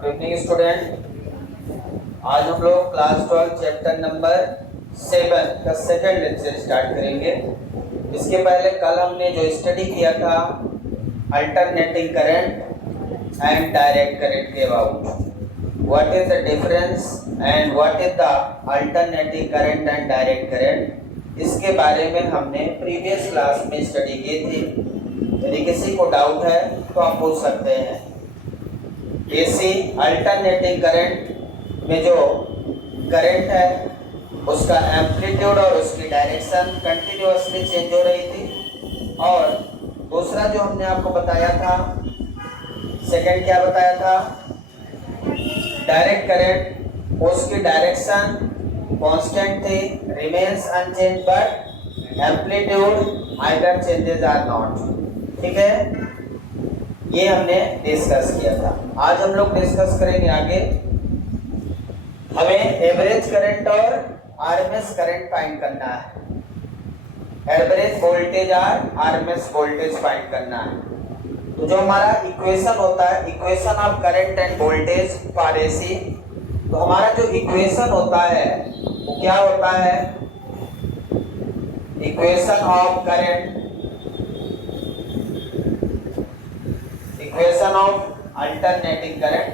Good evening student. आज हम लोग क्लास 12 चैप्टर नंबर 7 का सेकंड लेक्चर स्टार्ट करेंगे। इसके पहले कल हमने जो स्टडी किया था alternating current and direct current के about what is the difference and what is the alternating current and direct current, इसके बारे में हमने प्रीवियस क्लास में स्टडी की थी। यदि किसी को डाउट है तो आप पूछ सकते हैं। एसी अल्टरनेटिंग करंट में जो करंट है उसका एम्पलीट्यूड और उसकी डायरेक्शन कंटिन्यूअसली चेंज हो रही थी। और दूसरा जो हमने आपको बताया था, सेकंड क्या बताया था, डायरेक्ट करंट, उसकी डायरेक्शन कांस्टेंट थी, remains unchange, but amplitude either changes or not. ठीक है, ये हमने डिस्कस किया था। आज हम लोग डिस्कस करेंगे आगे। हमें एवरेज करंट और आरएमएस करंट फाइंड करना है। एवरेज वोल्टेज और आरएमएस वोल्टेज फाइंड करना है। तो जो हमारा इक्वेशन होता है, equation of current end voltage for AC, तो हमारा जो इक्वेशन होता है वो क्या होता है? Equation of current, equation of alternating current,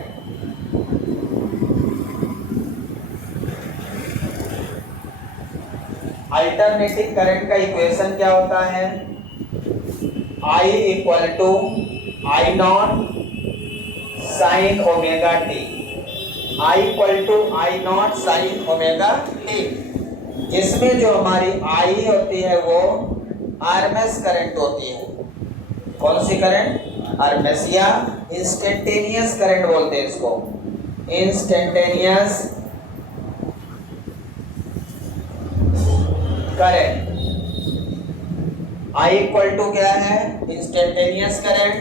alternating current का इक्वेशन क्या होता है? I equal to I naught sine omega t, I equal to I naught sine omega t, जिसमें जो हमारी I होती है वो आरएमएस करंट होती है। कौन सी करंट? आरएमएस या इंस्टेंटेनियस करंट बोलते हैं इसको, instantaneous current. I equal to क्या है? Instantaneous current.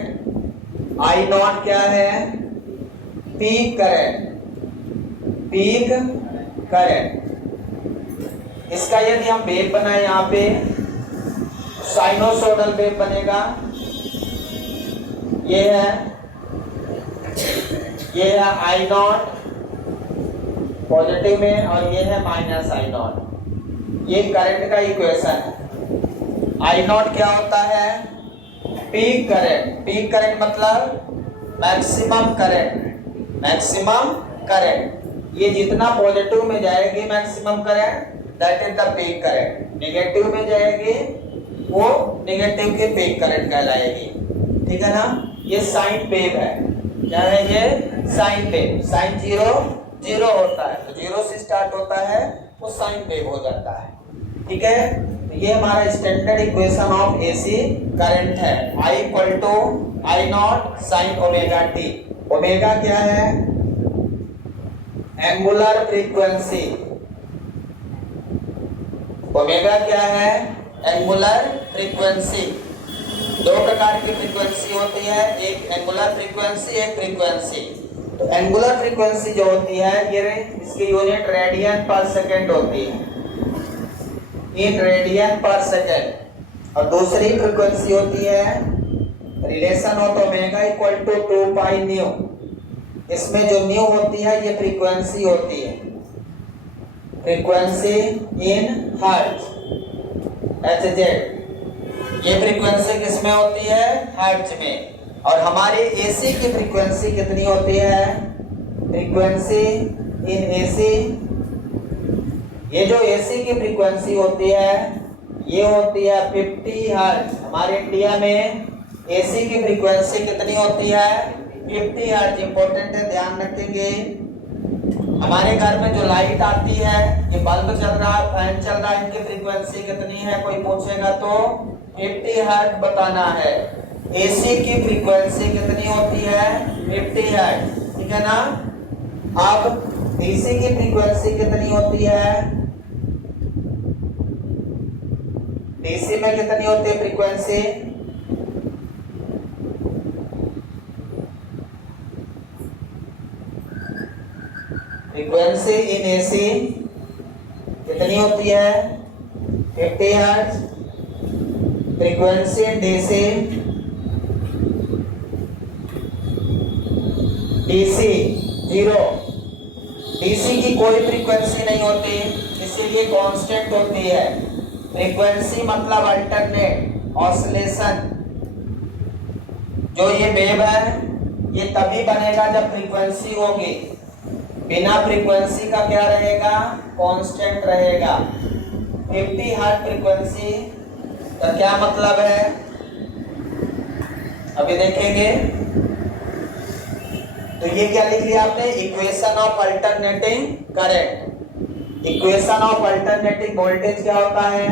I नॉट क्या है? Peak current, peak current. इसका यदि हम वेव बनाए यहाँ पे साइनोसोडल वेव बनेगा। ये है आई नॉट पॉजिटिव में और ये है माइनस आई नॉट। ये करंट का इक्वेशन है। आई नॉट क्या होता है? Peak current. पीक करंट मतलब मैक्सिमम करंट, मैक्सिमम करंट। ये जितना पॉजिटिव में जाएगी maximum current, that is the peak current. Negative में जाएगी वो नेगेटिव के पीक करंट कहलाएगी। ठीक है ना? ये साइन वेव है। क्या है ये? Sine wave. Sine zero zero होता है, तो जीरो से स्टार्ट होता है, वो साइन वेव हो जाता है। ठीक है, तो ये हमारा standard equation of AC current है। I equal to I naught sine omega t. Omega क्या है? Angular frequency. ओमेगा क्या है? Angular frequency. दो प्रकार की फ्रीक्वेंसी होती है, एक एंगुलर फ्रीक्वेंसी, एक फ्रीक्वेंसी। तो एंगुलर फ्रीक्वेंसी जो होती है ये इसकी यूनिट रेडियन पर सेकंड होती है, इन रेडियन पर सेकंड। और दूसरी फ्रीक्वेंसी होती है relation of omega equal to 2 pi nu. इसमें जो न्यू होती है ये फ्रीक्वेंसी होती है, फ्रीक्वेंसी इन हर्ट्ज, HZ। ये फ्रीक्वेंसी किसमें होती है? हर्ट्ज में। और हमारी एसी की फ्रीक्वेंसी कितनी होती है? फ्रीक्वेंसी इन एसी, ये जो एसी की फ्रीक्वेंसी होती है ये होती है 50 हर्ट्ज। हमारे इंडिया में एसी की फ्रीक्वेंसी कितनी होती है? 50 हर्ट्ज। इंपॉर्टेंट है, ध्यान रखेंगे। हमारे घर में जो लाइट आती है, ये बल्ब चल रहा है, फैन चल रहा है, इनकी फ्रीक्वेंसी कितनी है? कोई पूछेगा तो 50 हर्ट्ज बताना है। एसी की फ्रीक्वेंसी कितनी होती है? 50 हर्ट्ज। ठीक है ना? अब डीसी की फ्रीक्वेंसी कितनी होती है? डीसी में कितनी होती है फ्रीक्वेंसी? फ्रीक्वेंसी इन एसी कितनी होती है? 50 hertz. Frequency in DC, DC zero. DC की कोई फ्रीक्वेंसी नहीं होती, इसीलिए कांस्टेंट होती है। फ्रीक्वेंसी मतलब अल्टरनेट ऑसिलेशन। जो ये वेव है ये तभी बनेगा जब फ्रीक्वेंसी होगी, बिना फ्रीक्वेंसी का क्या रहेगा, कांस्टेंट रहेगा। 50 हर्ट्ज फ्रीक्वेंसी का क्या मतलब है अभी देखेंगे। तो ये क्या लिख लिया आपने, equation of alternating current. Equation of alternating voltage क्या होता है,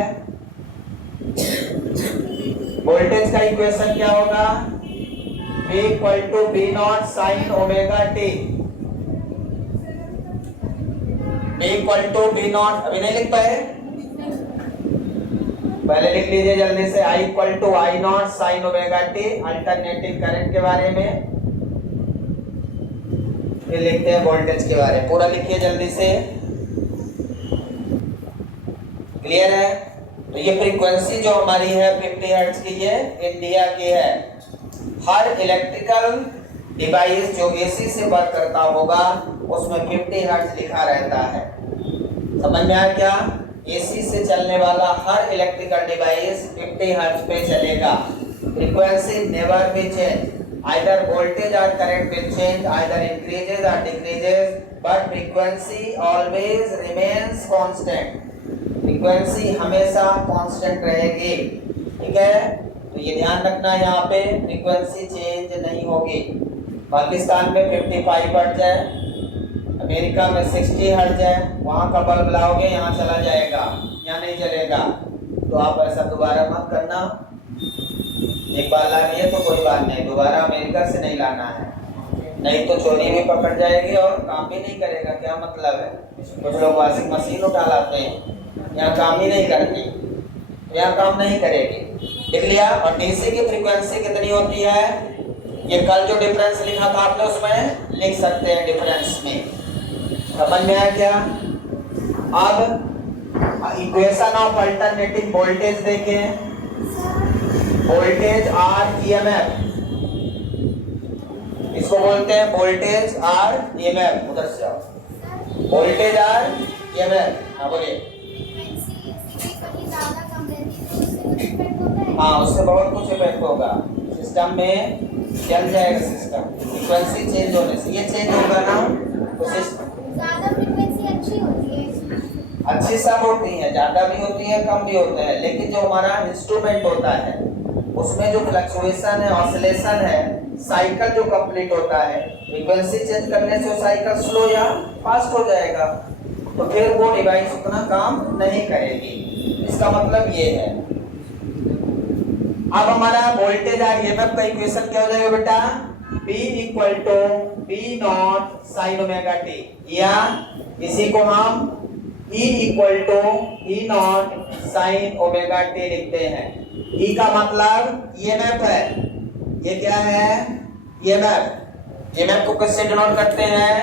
वोल्टेज का इक्वेशन क्या होगा, V equal to B naught sine omega t. V equal to B naught, अभी नहीं लिख पाए, पहले लिख लीजिए जल्दी से। I equal to I naught sine omega t, alternating current के बारे में। फिर लिखते हैं वोल्टेज के बारे में, पूरा लिखिए जल्दी से। क्लियर है। तो ये फ्रीक्वेंसी जो हमारी है 50 हर्ट्ज की, ये इंडिया की है। हर इलेक्ट्रिकल डिवाइस जो एसी से वर्क करता होगा उसमें 50 हर्ट्ज लिखा रहता है। समझ में आया क्या, एसी से चलने वाला हर इलेक्ट्रिकल डिवाइस 50 हर्ट्ज पे चलेगा। Frequency never be change, either voltage or current will change, either increases or decreases, but frequency always remains constant। Frequency हमेशा कांस्टेंट रहेगी, ठीक है। तो ये ध्यान रखना, यहाँ पे फ्रीक्वेंसी चेंज नहीं होगी। पाकिस्तान में 55 हर्ट्ज है, अमेरिका में 60 हर्ट्ज है, वहाँ का बल्ब लाओगे यहाँ चला जाएगा, यहाँ नहीं चलेगा। तो आप ऐसा दोबारा मत करना, एक बार ला लिए तो कोई बात नहीं, दोबारा अमेरिका से नहीं लाना है, नहीं तो चोरी भी पकड़ जाएगी और काम भी नहीं करेगा। क्या मतलब है, कुछ लोग वॉशिंग मशीन उठा लाते हैं, यहाँ काम ही नहीं करती, यहाँ काम नहीं करेगी। लिख लिया। और डीसी की फ्रीक्वेंसी कितनी होती है, ये कल जो डिफरेंस लिखा था आपने उसमें लिख सकते हैं डिफरेंस में। समझ में आया क्या। अब इक्वेशन ऑफ अल्टरनेटिंग वोल्टेज देखें, वोल्टेज आर ईएमएफ, इसको बोलते हैं वोल्टेज आर ईएमएफ। उधर से आओ, वोल्टेज आर ईएमएफ। हाँ बोलिए। हाँ उससे बहुत कुछ इफेक्ट होगा, सिस्टम में चल जाएगा सिस्टम, फ्रीक्वेंसी चेंज होने से। ये चेंज होगा ना तो ज्यादा फ्रीक्वेंसी अच्छी होती है, अच्छी सब होती है, ज्यादा भी होती है कम भी होते हैं, लेकिन जो हमारा इंस्ट्रूमेंट होता है उसमें जो फ्लक्चुएशन है, ऑसिलेशन है, साइकिल जो कंप्लीट होता है, फ्रीक्वेंसी चेंज करने से साइकिल स्लो या फास्ट हो जाएगा, तो फिर वो डिवाइस उतना काम नहीं करेगी। इसका मतलब ये है। अब हमारा वोल्टेज और ईएमएफ का इक्वेशन क्या हो जाएगा बेटा, B equal to B naught sine omega t, या इसी को हम E equal to E naught sine omega t लिखते हैं। E का मतलब ईएमएफ है, ये क्या है ईएमएफ। ईएमएफ को किससे डिनोट करते हैं,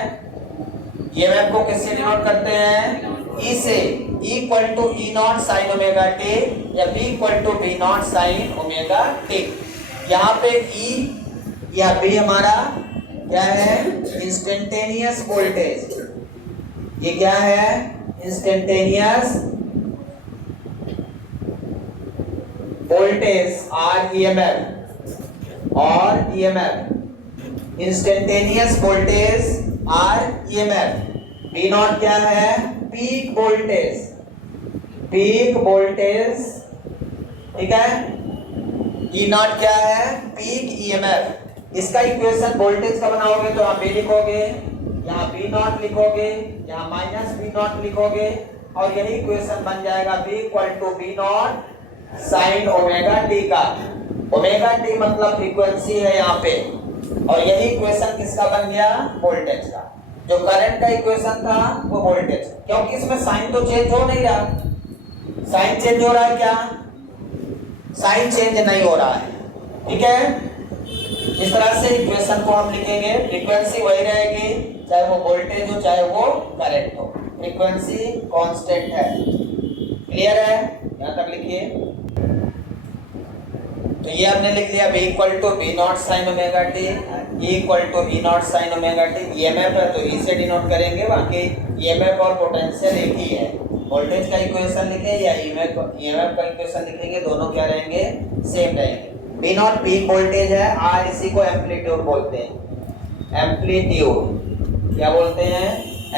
ईएमएफ को किससे डिनोट करते हैं, E से। E equal to E naught sine omega t या B equal to B naught sine omega t. यहाँ पे E या B हमारा क्या है, इंस्टेंटेनियस वोल्टेज। ये क्या है, इंस्टेंटेनियस वोल्टेज आर ईएमएफ और EMF. Instantaneous voltage or EMF. B naught क्या है, पीक वोल्टेज, पीक वोल्टेज, ठीक है। ई नॉट क्या है, पीक ईएमएफ। इसका इक्वेशन वोल्टेज का बनाओगे तो आप B लिखोगे, यहाँ बी नॉट लिखोगे, यहाँ माइनस बी नॉट लिखोगे, और यही इक्वेशन बन जाएगा B equal to B naught sine omega t का। ओमेगा टी मतलब फ्रीक्वेंसी है यहाँ पे, और यही इक्वेशन किसका बन गया, वोल्टेज का। जो करंट का इक्वेशन था वो वोल्टेज, क्योंकि इसमें साइन तो चेंज हो नहीं रहा। साइन चेंज हो रहा है क्या, साइन चेंज नहीं हो रहा है, ठीक है। इस तरह से इक्वेशन को हम लिखेंगे, फ्रीक्वेंसी वही रहेगी चाहे वो वोल्टेज हो चाहे वो करंट हो, फ्रीक्वेंसी कांस्टेंट है। क्लियर है, यहाँ तक लिखिए। तो ये हमने लिख लिया B equal to B naught sine omega t, equal to E naught sine omega t. EMF है तो ई से डिनोट करेंगे, बाकी ईएमएफ और पोटेंशियल एक ही है। वोल्टेज का इक्वेशन लिखें या ईएमएफ का इक्वेशन लिखेंगे, दोनों क्या रहेंगे, सेम रहेंगे। बी नॉट पीक वोल्टेज है, आर इसी को एम्पलीट्यूड बोलते हैं। एम्पलीट्यूड क्या बोलते हैं,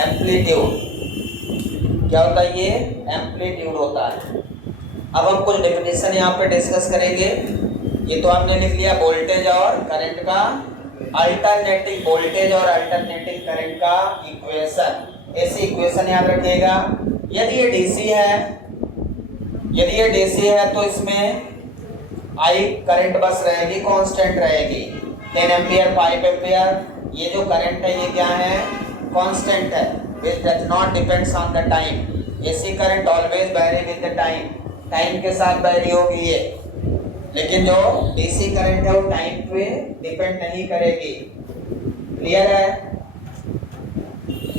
एम्पलीट्यूड। क्या होता है ये, एम्पलीट्यूड होता है। अब हम कुछ डेफिनेशन यहाँ पे डिस्कस करेंगे। ये तो आपने लिख लिया वोल्टेज और करंट का, अल्टरनेटिंग वोल्टेज और अल्टरनेटिंग करंट का इक्वेशन। ऐसी इक्वेशन याद रखिएगा। यदि ये डीसी है तो इसमें आई करंट बस रहेगी, कांस्टेंट रहेगी, 10 एम्पियर 5 एम्पियर। ये जो करंट है ये क्या है, कांस्टेंट है, which does not depends on the time। AC current always vary with the time, time के साथ वैरी होगी ये। लेकिन जो डीसी करंट है वो टाइम पे डिपेंड नहीं करेगी। क्लियर है।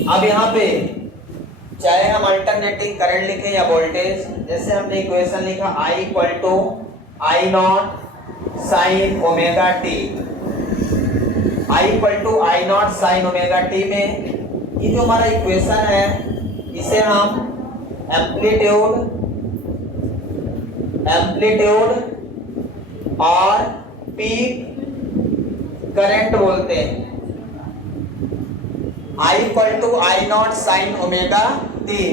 अब यहाँ पे चाहे हम अल्टरनेटिंग करंट लिखें या वोल्टेज, जैसे हमने इक्वेशन लिखा I equal to I naught sine omega t. I equal to I naught sine omega t में ये जो हमारा इक्वेशन है इसे हम एम्पलीट्यूड और पीक करंट बोलते हैं। I equal to I naught sine omega t,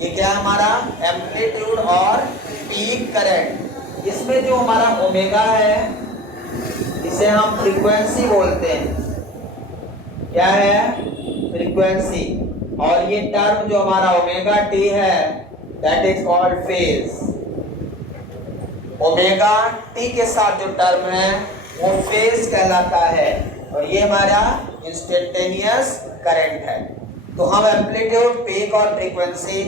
ये क्या है हमारा एम्पलीट्यूड और पीक करंट। इसमें जो हमारा ओमेगा है इसे हम फ्रीक्वेंसी बोलते हैं। क्या है, फ्रीक्वेंसी। और ये टर्म जो हमारा ओमेगा टी है that is called phase. Omega T के साथ जो टर्म है वो फेज कहलाता है, और ये हमारा इंस्टेंटेनियस करंट है। तो हम एम्पलीट्यूड, पीक और फ्रीक्वेंसी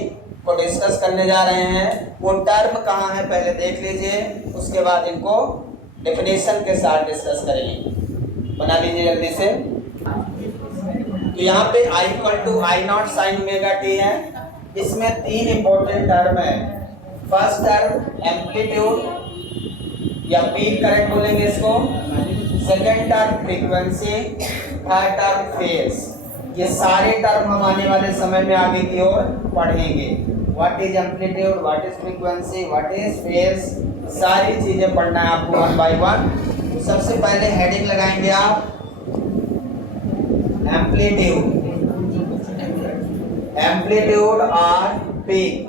को डिस्कस करने जा रहे हैं। वो टर्म कहाँ है पहले देख लीजिए, उसके बाद इनको डेफिनेशन के साथ डिस्कस करेंगे। बना लीजिए जल्दी से। तो यहाँ पे I equal to I naught sine omega t है। इसमें 3 इंपॉर्टेंट टर्म है। फर्स्ट टर्म एम्पलीट्यूड या पीक करंट बोलेंगे इसको, second term frequency, third term phase. ये सारे टर्म हम आने वाले समय में आगे की ओर पढ़ेंगे। What is amplitude, what is frequency, what is phase, सारी चीजें पढ़ना है आपको वन बाय वन। तो सबसे पहले हेडिंग लगाएंगे आप एम्पलीट्यूड और पीक।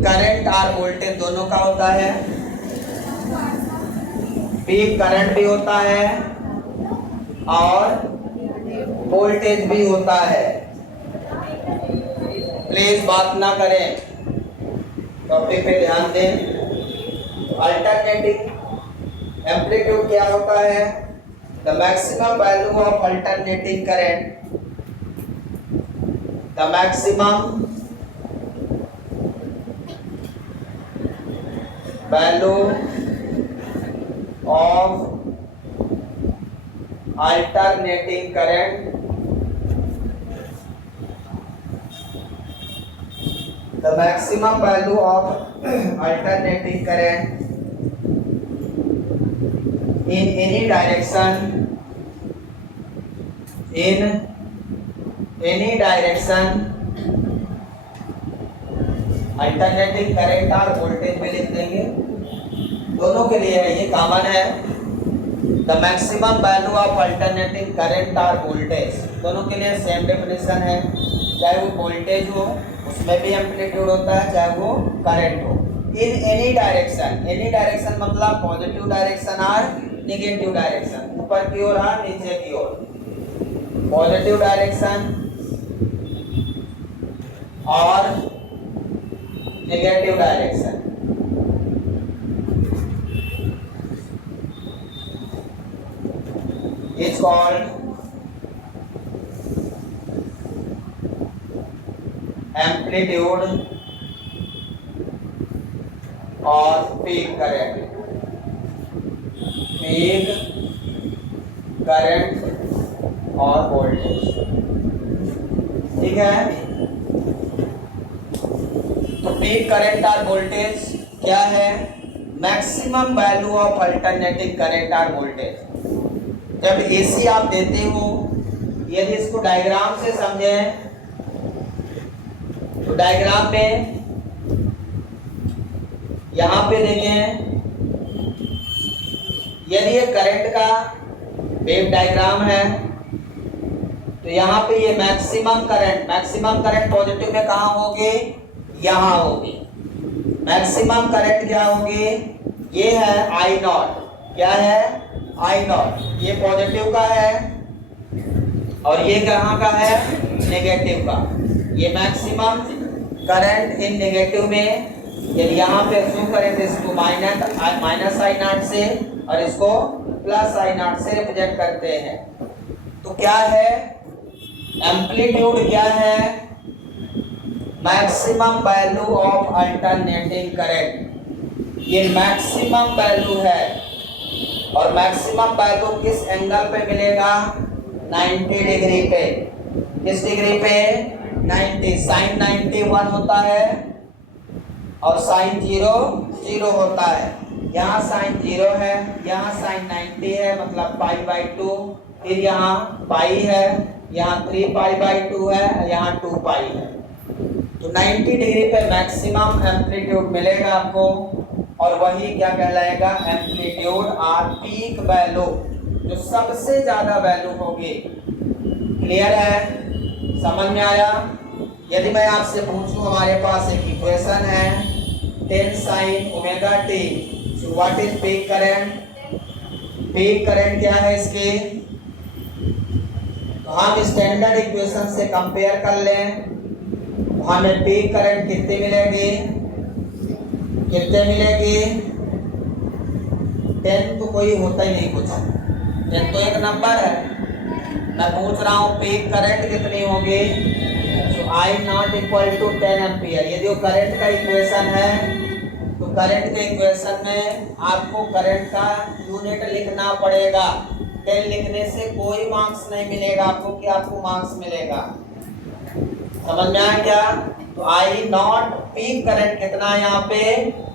करंट और वोल्टेज दोनों का होता है। पीक करंट भी होता है और वोल्टेज भी होता है। प्लीज बात ना करें, टॉपिक पे ध्यान दें। अल्टरनेटिंग एम्पलीट्यूड क्या होता है, the maximum value of alternating current, the maximum value of alternating current, the maximum value of alternating current in any direction alternating current और वोल्टेज में लिख देंगे, दोनों के लिए है, ये कॉमन है। The maximum value of alternating current और वोल्टेज दोनों के लिए सेम डेफिनेशन है। चाहे वो वोल्टेज हो उसमें भी एम्पलीट्यूड होता है, चाहे वो करंट हो। इन एनी डायरेक्शन मतलब पॉजिटिव डायरेक्शन और नेगेटिव डायरेक्शन, ऊपर की ओर और नीचे की ओर। पॉजिटिव डायरेक्शन और negative direction. It's called amplitude और पीक करंट। पीक करंट और वोल्टेज, ठीक है। तो पीक करंट और वोल्टेज क्या है, maximum value of alternating current और वोल्टेज। जब एसी आप देते हो, यदि इसको डायग्राम से समझें तो डायग्राम में यहां पे देखें, यदि ये करंट का वेव डायग्राम है तो यहाँ पे ये मैक्सिमम करंट पॉजिटिव में कहाँ होगी, यहाँ होगी। मैक्सिमम करंट क्या होगी, ये है आई नॉट, क्या है आई नॉट, ये पॉजिटिव का है और ये कहाँ का है, नेगेटिव का। ये मैक्सिमम करंट इन नेगेटिव में, यदि यहाँ पे अज्यूम करें तो इसको माइनस आई नॉट से और इसको प्लस आई नॉट से रिप्रेजेंट करते हैं। तो क्या है, एम्पलीट्यूड क्या है, maximum value of alternating current. ये मैक्सिमम वैल्यू है और मैक्सिमम वैल्यू किस एंगल पे मिलेगा, 90 डिग्री पे। किस डिग्री पे, 90। साइन 90 1 होता है और साइन 0 0 होता है। यहाँ साइन 0 है, यहाँ साइन 90 है, मतलब π/2। फिर यहाँ पाई है, यहाँ 3π/2 है, यहाँ 2π है। तो 90 डिग्री पे मैक्सिमम एम्पलीट्यूड मिलेगा आपको और वही क्या कहलाएगा, एम्पलीट्यूड और पीक वैल्यू, जो सबसे ज्यादा वैल्यू होगी। क्लियर है, समझ में आया। यदि मैं आपसे पूछूं, हमारे पास एक इक्वेशन है 10 sin ωt, so what is peak current? Peak current क्या है इसकी, तो हम स्टैंडर्ड इक्वेशन से कंपेयर कर लें तो हमें पीक करंट कितनी मिलेगी, 10 तो कोई होता ही नहीं, कुछ 10 तो एक नंबर है। मैं पूछ रहा हूँ पीक करंट कितनी होगी, तो आई नॉट इक्वल टू 10 एम्पियर। यदि वो करंट का इक्वेशन है तो करंट के इक्वेशन में आपको करंट का यूनिट लिखना पड़ेगा। 10 लिखने से कोई मार्क्स नहीं मिलेगा आपको, कि आपको मार्क्स मिलेगा। समझ में आया क्या। तो आई नॉट पीक करंट कितना है, यहाँ पे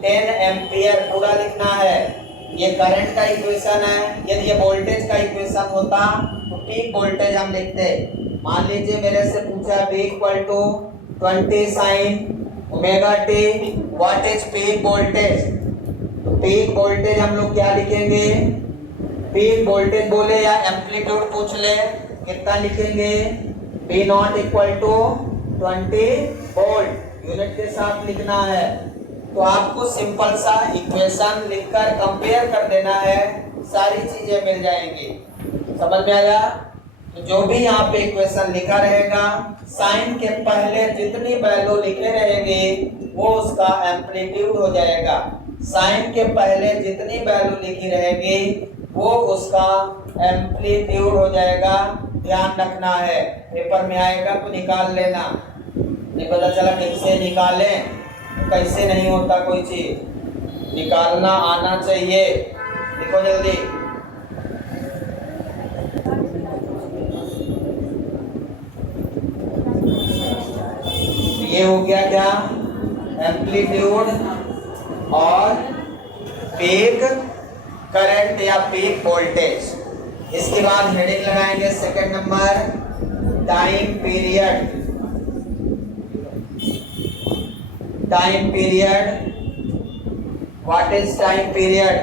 10 एम्पियर पूरा लिखना है। ये करंट का इक्वेशन है। यदि ये वोल्टेज का इक्वेशन होता तो पीक वोल्टेज हम लिखते। मान लीजिए मेरे से पूछा V equal to 20 sin ωt, what is peak voltage. तो पीक वोल्टेज हम लोग क्या लिखेंगे, पीक वोल्टेज बोले या एम्पलीट्यूड पूछ ले, कितना लिखेंगे, V naught equal to 20 volt, unit के साथ लिखना है। तो आपको सिंपल सा इक्वेशन लिखकर कंपेयर कर देना है, सारी चीजें मिल जाएंगी। समझ में आया। तो जो भी यहाँ पे इक्वेशन लिखा रहेगा, साइन के पहले जितनी वैल्यू लिखे रहेंगे वो उसका एम्पलीट्यूड हो जाएगा। साइन के पहले जितनी वैल्यू लिखी रहेगी वो उसका एम्पलीट्यूड हो जाएगा। ध्यान रखना है, पेपर में आएगा तो निकाल लेना। नहीं पता चला ठीक से निकालें तो कैसे नहीं होता कोई चीज, निकालना आना चाहिए। देखो जल्दी, ये हो गया क्या, एम्पलीट्यूड और पीक करंट या पीक वोल्टेज। इसके बाद हेडिंग लगाएंगे second number, time period. Time period, what is time period.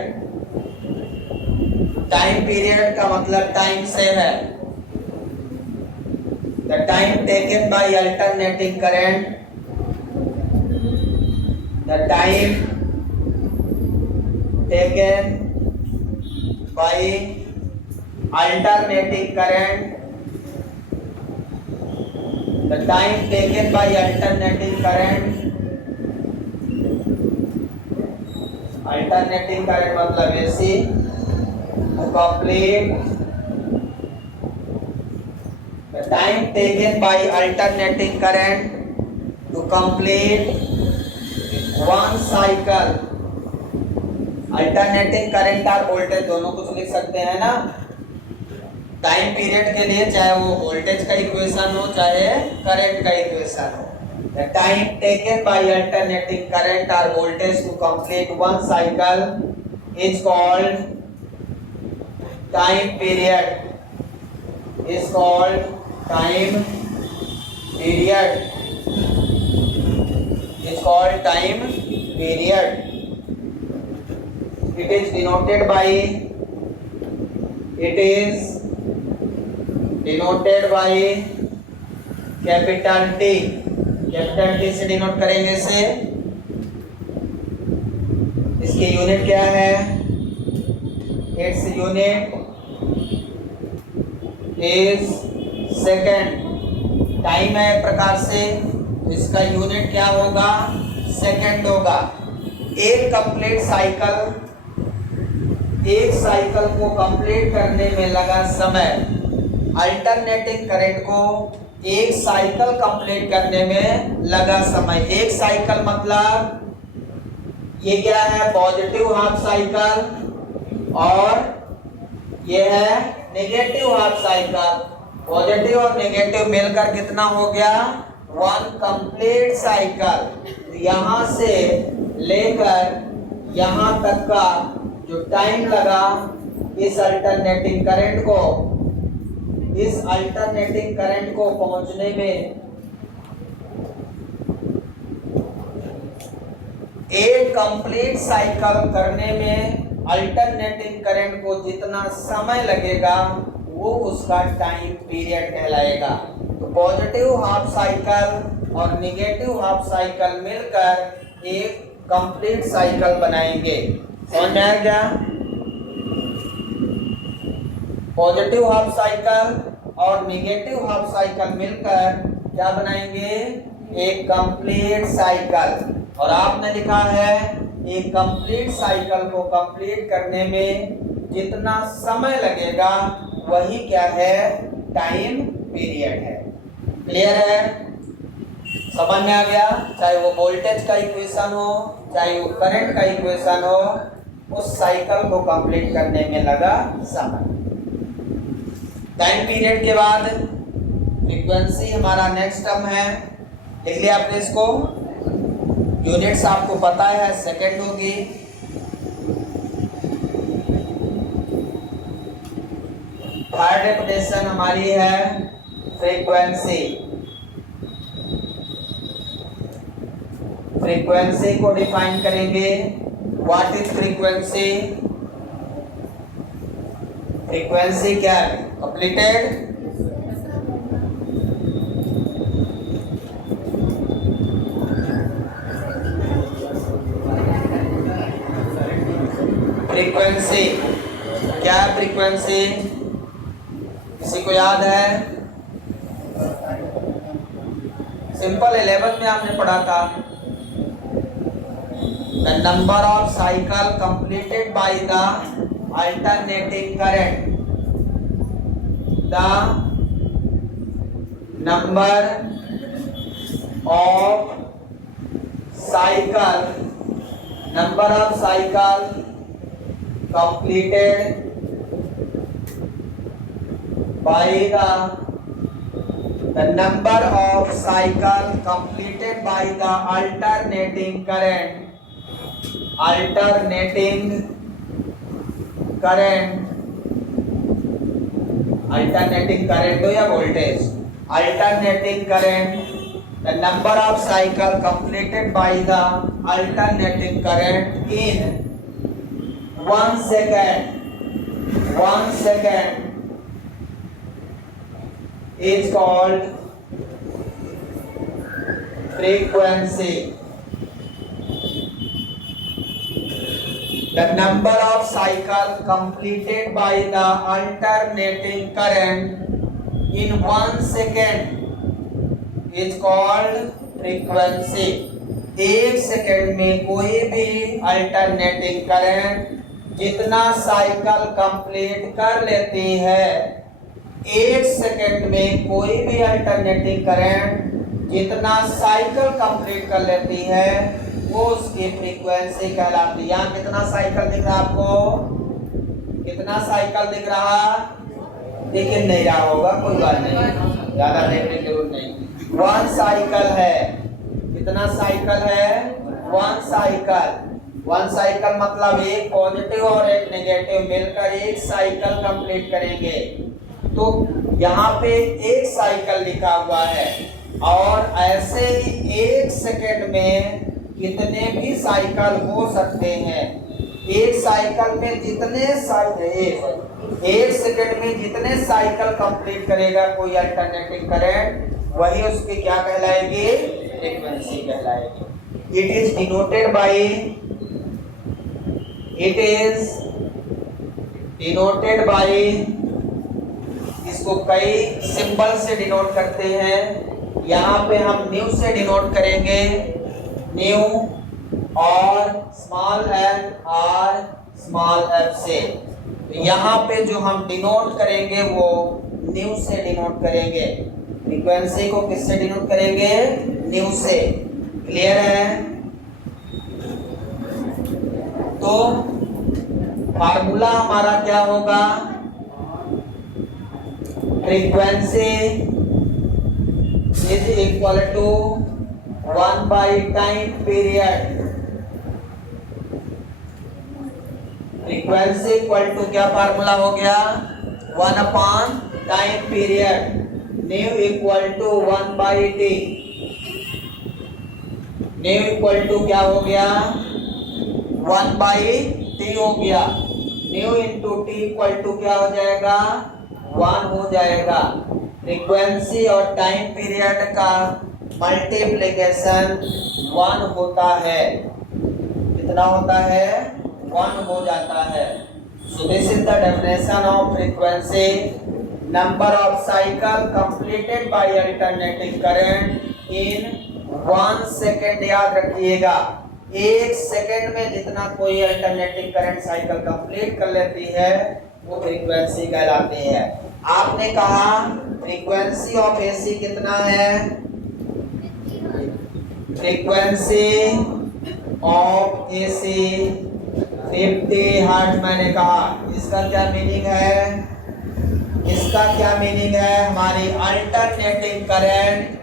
Time period का मतलब टाइम से है। The time taken by alternating current, the time taken by alternating current, the time taken by alternating current, alternating current मतलब AC to complete, the time taken by alternating current to complete one cycle। Alternating current और voltage दोनों कुछ लिख सकते हैं ना। Time period के लिए चाहे वो वोल्टेज का इक्वेशन हो चाहे करंट का इक्वेशन हो, The time taken by alternating current or voltage to complete one cycle is called time period. Is called time period. Is called time period. It is denoted by capital T. Capital T से denote करेंगे इसे. इसकी unit क्या है? Its unit is second. Time है एक प्रकार से, इसका यूनिट क्या होगा? सेकेंड होगा. एक कंप्लीट साइकिल, एक साइकिल को कंप्लीट करने में लगा समय, अल्टरनेटिंग करंट को एक साइकिल कंप्लीट करने में लगा समय. एक साइकिल मतलब ये क्या है? पॉजिटिव हाफ साइकिल और ये है नेगेटिव हाफ साइकिल. पॉजिटिव और नेगेटिव मिलकर कितना हो गया? One complete cycle. यहां से लेकर यहां तक का जो टाइम लगा इस अल्टरनेटिंग करंट को पहुंचने में, एक कंप्लीट साइकिल करने में अल्टरनेटिंग करंट को जितना समय लगेगा वो उसका टाइम पीरियड कहलाएगा. तो पॉजिटिव हाफ साइकिल और नेगेटिव हाफ साइकिल मिलकर एक कंप्लीट साइकिल बनाएंगे. समझ में आया क्या? पॉजिटिव हाफ साइकिल और नेगेटिव हाफ साइकिल मिलकर क्या बनाएंगे? एक कंप्लीट साइकिल. और आपने लिखा है एक कंप्लीट साइकिल को कंप्लीट करने में जितना समय लगेगा वही क्या है? टाइम पीरियड है. क्लियर है? समझ में आ गया? चाहे वो वोल्टेज का इक्वेशन हो, चाहे वो करंट का इक्वेशन हो, उस साइकिल को कंप्लीट करने में लगा समय. टाइम पीरियड के बाद फ्रीक्वेंसी हमारा नेक्स्ट टर्म है. लिख लिया आपने इसको. यूनिट्स आपको पता है, सेकंड होगी. थर्ड डेफिनेशन हमारी है फ्रीक्वेंसी. फ्रीक्वेंसी को डिफाइन करेंगे. What is frequency? फ्रीक्वेंसी क्या है? कंप्लीटेड. फ्रीक्वेंसी क्या है? फ्रीक्वेंसी किसी को याद है? सिंपल 11 में आपने पढ़ा था. The number of cycle completed by the alternating current. The number of cycle completed by the number of cycle completed by the alternating current हो या voltage. alternating current, the number of cycle completed by the alternating current in 1 second is called frequency. The number of cycle completed by the alternating current in 1 second is called frequency. 1 second में कोई भी alternating current जितना cycle complete कर लेती है, 1 second में कोई भी अल्टरनेटिंग करंट जितना साइकिल कंप्लीट कर लेती है वो उसकी फ्रीक्वेंसी कहलाती है. यहाँ कितना साइकिल दिख रहा आपको? कितना साइकिल दिख रहा? दिख नहीं रहा होगा, कोई बात नहीं, ज्यादा देखने की जरूरत नहीं. 1 साइकिल है. कितना साइकिल है? 1 साइकिल। 1 साइकिल मतलब एक पॉजिटिव और एक नेगेटिव मिलकर एक साइकिल कंप्लीट करेंगे। तो यहाँ पे 1 साइकिल लिखा हुआ है और ऐसे ही 1 सेकंड में कितने भी साइकिल हो सकते हैं। एक साइकिल में जितने एक सेकंड में जितने साइकिल कंप्लीट करेगा कोई अल्टरनेटिंग करंट, वही उसकी क्या कहलाएगी? फ्रीक्वेंसी कहलाएगी। इट इज डिनोटेड बाय इसको कई सिंबल से डिनोट करते हैं। यहाँ पे हम न्यू से डिनोट करेंगे, न्यू, और small F R small F से। तो यहाँ पे जो हम डिनोट करेंगे वो न्यू से डिनोट करेंगे। फ्रीक्वेंसी को किससे डिनोट करेंगे? न्यू से। क्लियर है? तो फार्मूला हमारा क्या होगा? Frequency is equal to 1 by time period. Frequency equal to क्या फार्मूला हो गया? 1 upon time period. Nu equal to 1 by t. Nu equal to क्या हो गया? 1 बाई टी हो गया। Nu into t equal to क्या हो जाएगा? 1 हो जाएगा। फ्रीक्वेंसी और टाइम पीरियड का मल्टीप्लिकेशन 1 होता है। कितना होता है? 1 हो जाता है। So this is the definition of frequency. Number of cycle completed by alternating current in 1 second। याद रखिएगा, 1 सेकेंड में जितना कोई अल्टरनेटिंग करंट साइकिल कंप्लीट कर लेती है वो फ्रीक्वेंसी कहलाती है। आपने कहा फ्रीक्वेंसी ऑफ एसी कितना है? फ्रीक्वेंसी ऑफ एसी 50 हर्ट्ज मैंने कहा। इसका क्या मीनिंग है? इसका क्या मीनिंग है? हमारी अल्टरनेटिंग करंट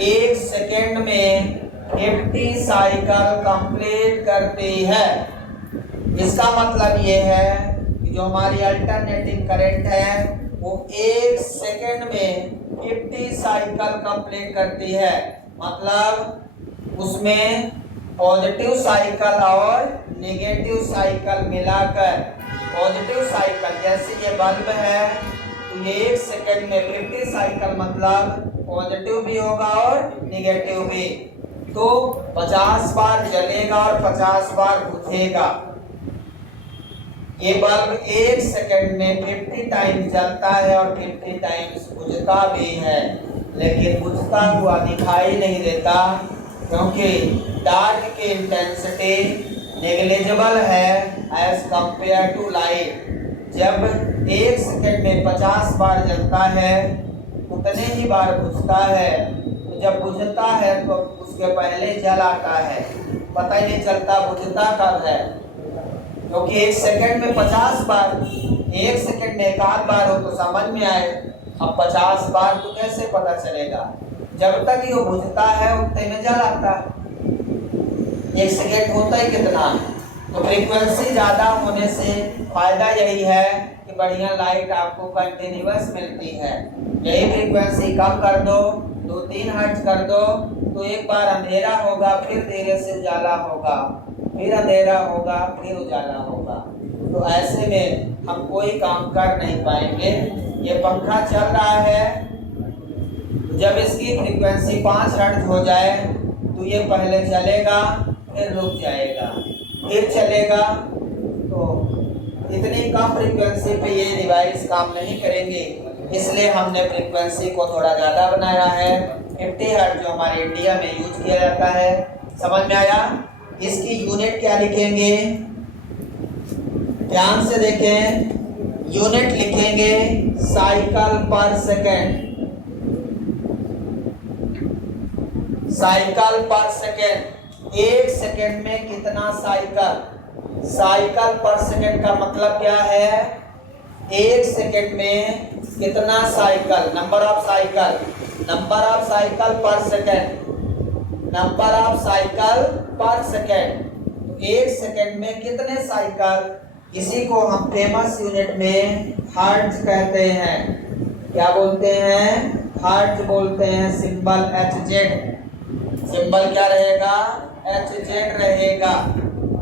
1 सेकेंड में 50 साइकिल कंप्लीट करती है। इसका मतलब ये है कि जो हमारी अल्टरनेटिंग करंट है वो 1 सेकेंड में 50 साइकिल कंप्लीट करती है। मतलब उसमें पॉजिटिव साइकिल और नेगेटिव साइकिल मिलाकर, पॉजिटिव साइकिल जैसे ये बल्ब है तो ये 1 सेकेंड में 50 साइकिल मतलब पॉजिटिव भी होगा और नेगेटिव भी। तो 50 बार जलेगा और 50 बार बुझेगा। ये बल्ब 1 सेकेंड में 50 टाइम्स जलता है और 50 टाइम्स बुझता भी है, लेकिन बुझता हुआ दिखाई नहीं देता क्योंकि डार्क की इंटेंसिटी नेग्लिजिबल है एज कंपेयर टू लाइट। जब 1 सेकेंड में 50 बार जलता है उतने ही बार बुझता है। तो जब बुझता है तो उसके पहले जल आता है, पता ही नहीं चलता बुझता कब है, क्योंकि 1 सेकेंड में 50 बार, 1 सेकेंड में 1 बार हो तो समझ में आए, अब 50 बार तो कैसे पता चलेगा? जब तक ये बुझता है उतने में जल आता है। 1 सेकेंड होता ही कितना? तो फ्रीक्वेंसी ज़्यादा होने से फायदा यही है कि बढ़िया लाइट आपको कंटिन्यूअस मिलती है। यही फ्रीक्वेंसी कम कर दो, 2-3 हर्ट्ज कर दो तो एक बार अंधेरा होगा, फिर धीरे से उजाला होगा, फिर अंधेरा होगा, फिर उजाला होगा। तो ऐसे में हम कोई काम कर नहीं पाएंगे। ये पंखा चल रहा है, जब इसकी फ्रीक्वेंसी 5 हर्ट्ज हो जाए तो ये पहले चलेगा, फिर रुक जाएगा, फिर चलेगा। तो इतनी कम फ्रीक्वेंसी पे ये डिवाइस काम नहीं करेंगे, इसलिए हमने फ्रीक्वेंसी को थोड़ा ज़्यादा बनाया है। 50 हर्ट्ज जो हमारे इंडिया में यूज किया जाता है। समझ में आया? इसकी यूनिट क्या लिखेंगे? ध्यान से देखें, यूनिट लिखेंगे साइकिल पर सेकेंड। साइकिल पर सेकेंड, 1 सेकेंड में कितना साइकिल? साइकिल पर सेकेंड का मतलब क्या है? 1 सेकेंड में कितना cycle, number of cycle, number of cycle पर सेकेंड। नंबर ऑफ साइकिल पर सेकेंड। तो एक सेकेंड में कितने साइकिल, इसी को हम फेमस यूनिट में हर्ट्ज कहते हैं। क्या बोलते हैं? हर्ट्ज बोलते हैं। सिंबल HZ, सिंबल क्या रहेगा? HZ रहेगा,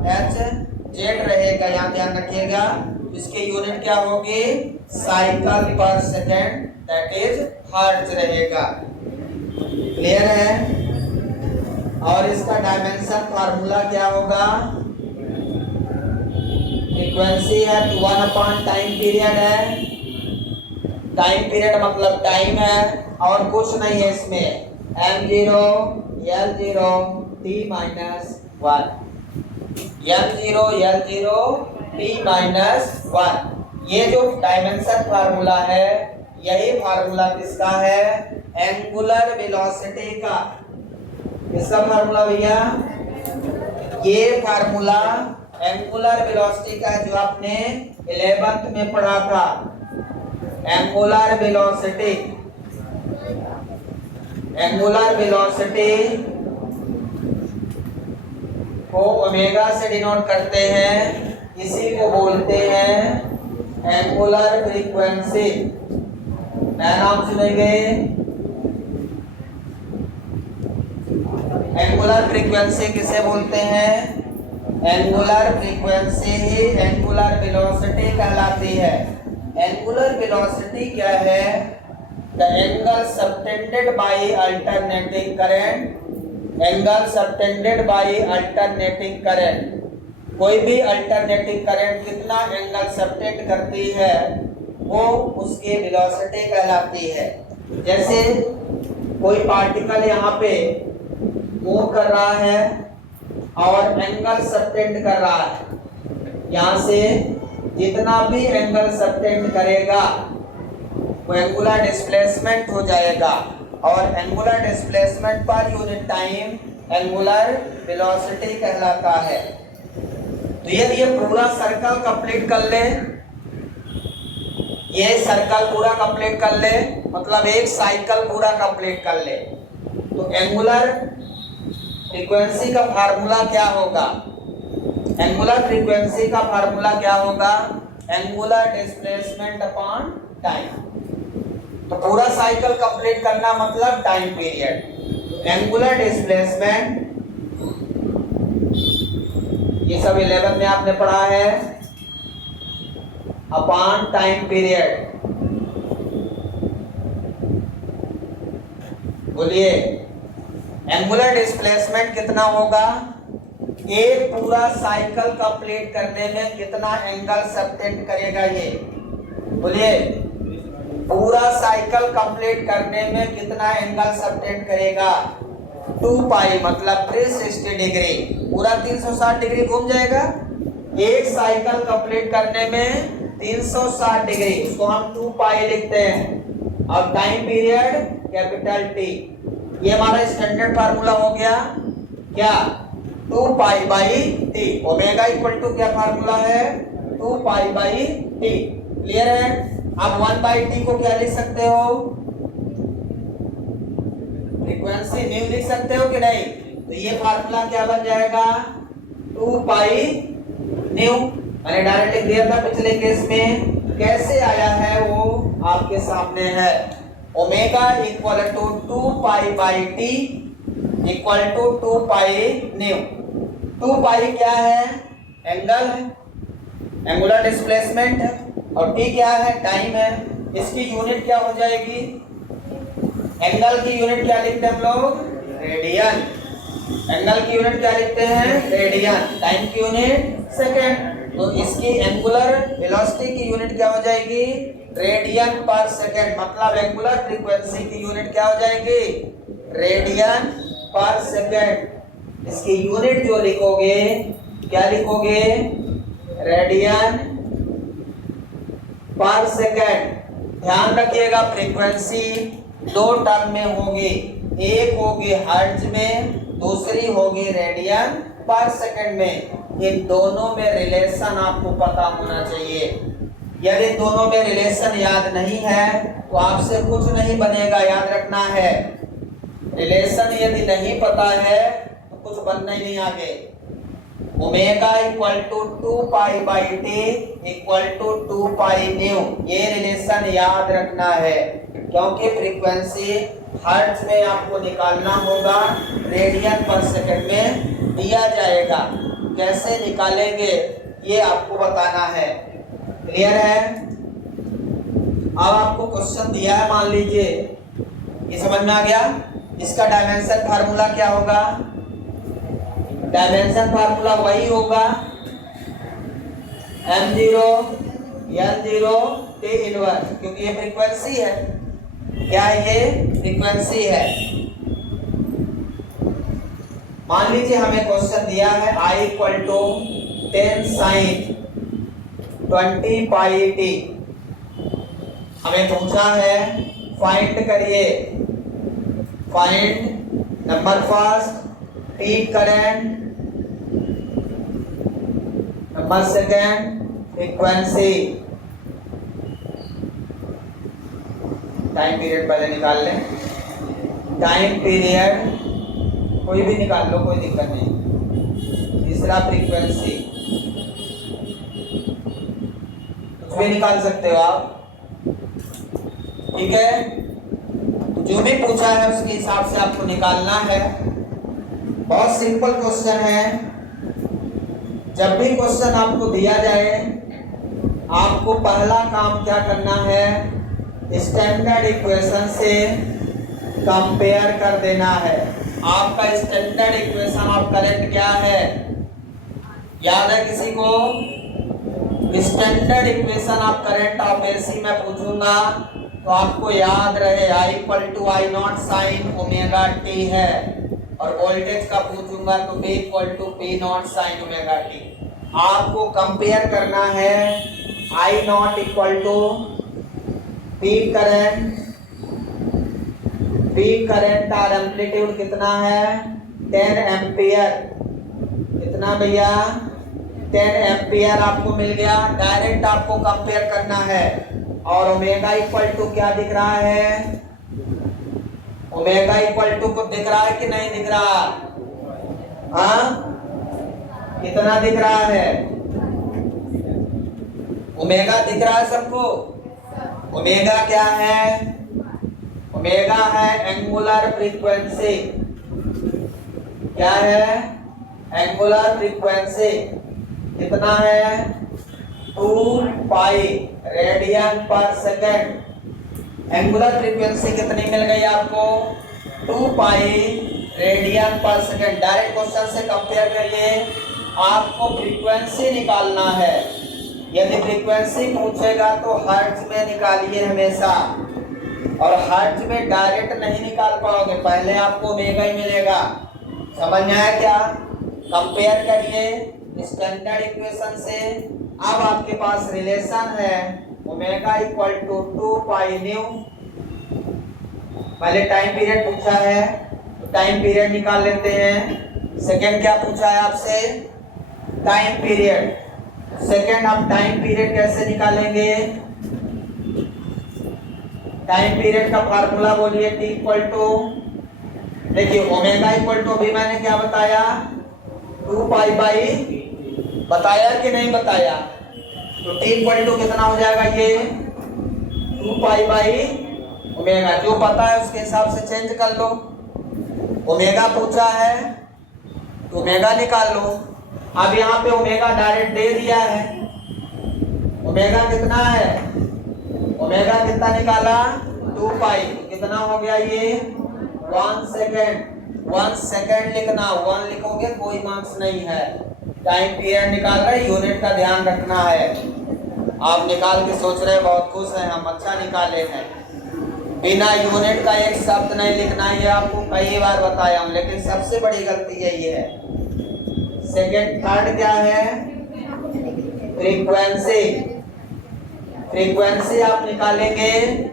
HZ रहेगा, यहाँ ध्यान रखिएगा। इसके यूनिट क्या होगी? साइकिल पर सेकेंड, दैट इज हर्ट्ज रहेगा। क्लियर है? और इसका डायमेंशन फार्मूला क्या होगा? फ्रीक्वेंसी है 1 टाइम पीरियड है। टाइम पीरियड मतलब टाइम है और कुछ नहीं है इसमें। M0 L0 T-1, M0 L0 T-1। ये जो डायमेंशन फार्मूला है, यही फार्मूला किसका है? एंगुलर वेलोसिटी का। किसका फार्मूला भैया? ये फार्मूला एंगुलर वेलोसिटी का, जो आपने 11th में पढ़ा था। एंगुलर वेलोसिटी, एंगुलर वेलोसिटी को ओमेगा से डिनोट करते हैं, इसी को बोलते हैं एंगुलर फ्रीक्वेंसी। नया नाम सुनेंगे, एंगुलर फ्रीक्वेंसी किसे बोलते हैं? एंगुलर फ्रीक्वेंसी ही एंगुलर वेलोसिटी कहलाती है। एंगुलर वेलोसिटी क्या है? The angle subtended by alternating current, angle subtended by alternating current. कोई भी अल्टरनेटिंग करंट कितना एंगल सबटेंड करती है, वो उसकी वेलोसिटी कहलाती है। जैसे कोई पार्टिकल यहाँ पे मूव कर रहा है और एंगल सबटेंड कर रहा है, यहाँ से जितना भी एंगल सबटेंड करेगा वो एंगुलर डिस्प्लेसमेंट हो जाएगा, और angular displacement per unit time angular velocity कहलाता है। तो ये पूरा सर्कल कंप्लीट कर ले, ये सर्कल पूरा कंप्लीट कर ले, मतलब एक साइकिल पूरा कंप्लीट कर ले। तो एंगुलर फ्रीक्वेंसी का फार्मूला क्या होगा? एंगुलर फ्रीक्वेंसी का फार्मूला क्या होगा? Angular displacement upon time. तो पूरा साइकिल कंप्लीट करना मतलब टाइम पीरियड। एंगुलर डिस्प्लेसमेंट, ये सब 11 में आपने पढ़ा है, अपॉन टाइम पीरियड। बोलिए, एंगुलर डिस्प्लेसमेंट कितना होगा? एक पूरा साइकिल कंप्लीट करने में कितना एंगल सबटेंड करेगा ये? बोलिए, पूरा साइकिल कंप्लीट करने में कितना एंगल सबटेंड करेगा? 2 पाई मतलब 360 डिग्री, पूरा 360 डिग्री घूम जाएगा। एक साइकिल कंप्लीट करने में 360 डिग्री, उसको हम 2 पाई लिखते हैं। और टाइम पीरियड कैपिटल T। ये हमारा स्टैंडर्ड फार्मूला हो गया क्या? 2 pi by T। Omega equal to क्या फार्मूला है? 2 पाई बाई T। क्लियर है? अब 1 बाई T को क्या लिख सकते हो? फ्रीक्वेंसी न्यू लिख सकते हो कि नहीं? तो ये फार्मूला क्या बन जाएगा? 2 पाई न्यू। मैंने डायरेक्ट लिख दिया था पिछले केस में, कैसे आया है वो आपके सामने है। Omega equal to 2 pi by T equal to 2 pi nu. 2 pi क्या है? एंगल है, एंगुलर डिस्प्लेसमेंट है, और T क्या है? टाइम है। इसकी यूनिट क्या हो जाएगी? एंगल की यूनिट क्या लिखते हैं हम लोग? रेडियन। एंगल की यूनिट क्या लिखते हैं? रेडियन। टाइम की यूनिट सेकेंड। तो इसकी एंगुलर वेलोसिटी की यूनिट क्या हो जाएगी? रेडियन पर सेकेंड। मतलब एंगुलर फ्रीक्वेंसी की यूनिट क्या हो जाएगी? रेडियन पर सेकेंड। इसकी यूनिट जो लिखोगे, क्या लिखोगे? रेडियन पर सेकेंड। ध्यान रखिएगा, फ्रीक्वेंसी 2 टर्म में होगी, एक होगी हर्ट्ज में, दूसरी होगी रेडियन पर सेकेंड में। इन दोनों में रिलेशन आपको पता होना चाहिए। यदि दोनों में रिलेशन याद नहीं है तो आपसे कुछ नहीं बनेगा, याद रखना है। रिलेशन यदि नहीं पता है तो कुछ बनना ही नहीं आगे। Omega equal to 2 pi by t equal to 2 pi nu, ये रिलेशन याद रखना है क्योंकि फ्रीक्वेंसी हर्ट्ज में आपको निकालना होगा, रेडियन पर सेकंड में दिया जाएगा। कैसे निकालेंगे ये आपको बताना है। क्लियर है? अब आपको क्वेश्चन दिया है, मान लीजिए ये समझ में आ गया। इसका डायमेंशन फार्मूला क्या होगा? डायमेंशन फार्मूला वही होगा m0 n0 t इनवर्स, क्योंकि ये फ्रीक्वेंसी है। क्या ये फ्रीक्वेंसी है? मान लीजिए हमें क्वेश्चन दिया है I equal to 10 sine 20 pi t. हमें पूछा है फाइंड करिए, find number first peak current, number second frequency. Time period पहले निकाल लें। टाइम पीरियड कोई भी निकाल लो, कोई दिक्कत नहीं। तीसरा फ्रीक्वेंसी, कुछ भी निकाल सकते हो आप, ठीक है। जो भी पूछा है उसके हिसाब से आपको निकालना है। बहुत सिंपल क्वेश्चन है। जब भी क्वेश्चन आपको दिया जाए आपको पहला काम क्या करना है, स्टैंडर्ड इक्वेशन से कंपेयर कर देना है। आपका स्टैंडर्ड इक्वेशन ऑफ करंट क्या है, याद है किसी को? Standard equation of current of AC में पूछूंगा तो आपको याद रहे I equal to I naught sine omega t है, और वोल्टेज का पूछूंगा तो B equal to P naught sine omega t. आपको कंपेयर करना है I naught equal to peak current और एम्पलीट्यूड कितना है 10 एम्पियर। कितना भैया? 10 एम्पियर आपको मिल गया। डायरेक्ट आपको कंपेयर करना है। और ओमेगा इक्वल टू क्या दिख रहा है? ओमेगा इक्वल टू को दिख रहा है कि नहीं दिख रहा? हाँ, कितना दिख रहा है? ओमेगा दिख रहा है सबको? ओमेगा क्या है? ओमेगा है एंगुलर फ्रीक्वेंसी। क्या है? Angular frequency. कितना है? 2 पाई रेडियन पर सेकेंड। एंगुलर फ्रीक्वेंसी कितनी मिल गई आपको? 2 पाई रेडियन पर सेकेंड। डायरेक्ट क्वेश्चन से कंपेयर करिए। आपको फ्रीक्वेंसी निकालना है। यदि फ्रीक्वेंसी पूछेगा तो हर्ट्ज में निकालिए हमेशा, और हर्ट्ज में डायरेक्ट नहीं निकाल पाओगे, पहले आपको ओमेगा ही मिलेगा। समझ में आया क्या? कंपेयर करिए स्टैंडर्ड इक्वेशन से। अब आपके पास रिलेशन है omega equal to 2 pi nu. पहले टाइम पीरियड पूछा है तो टाइम पीरियड निकाल लेते हैं। सेकेंड क्या पूछा है आपसे? Time period. सेकेंड हम टाइम पीरियड कैसे निकालेंगे? टाइम पीरियड का फार्मूला बोलिए। T इक्वल टू, देखिए ओमेगा इक्वल टू अभी मैंने क्या बताया? 2 पाई बाई, बताया कि नहीं बताया? तो T इक्वल टू कितना हो जाएगा? ये 2 पाई बाई ओमेगा। जो पता है उसके हिसाब से चेंज कर लो। ओमेगा पूछा है तो ओमेगा निकाल लो। अब यहाँ पे ओमेगा डायरेक्ट दे दिया है। ओमेगा कितना है? ओमेगा कितना निकाला? 2 पाई। कितना हो गया ये? 1 सेकेंड। 1 सेकेंड लिखना, 1 लिखोगे कोई मार्क्स नहीं है। टाइम पीरियड निकाल रहे, यूनिट का ध्यान रखना है। आप निकाल के सोच रहे बहुत खुश हैं हम, अच्छा निकाले हैं। बिना यूनिट का एक शब्द नहीं लिखना, ये आपको कई बार बताया हूं, लेकिन सबसे बड़ी गलती यही है। सेकेंड थर्ड क्या है? फ्रीक्वेंसी। फ्रीक्वेंसी आप निकालेंगे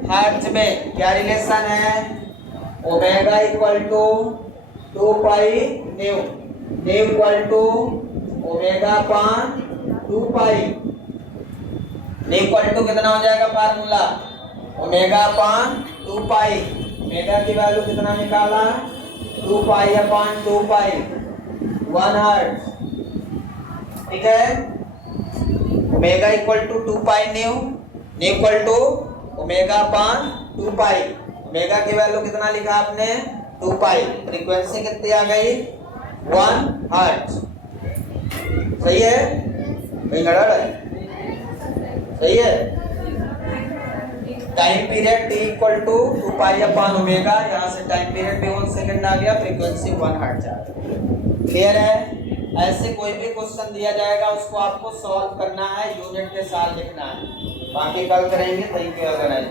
हर्ट्ज में। क्या रिलेशन है? Omega equal to 2 pi nu, nu equal to omega upon 2 pi. Nu equal to कितना हो जाएगा formula? Omega upon 2 pi. Omega की वैल्यू कितना निकाला? 2 पाई अपॉन 2 पाई 1 हर्ट्ज। ठीक है, omega equal to 2 pi nu equal to omega upon 2 pi. Omega की value कितना लिखा आपने? 2 पाई। फ्रीक्वेंसी कितनी आ गई? 1 हर्ट्ज। सही है? कहीं गड़बड़ है? सही है। Time period t equal to 2 pi upon omega, यहाँ से टाइम पीरियड भी 1 सेकंड आ गया, फ्रीक्वेंसी 1 हर्ट्ज आ गई। क्लियर है? ऐसे कोई भी क्वेश्चन दिया जाएगा उसको आपको सॉल्व करना है, यूनिट के साथ लिखना है। बाकी कल करेंगे। Thank you organise.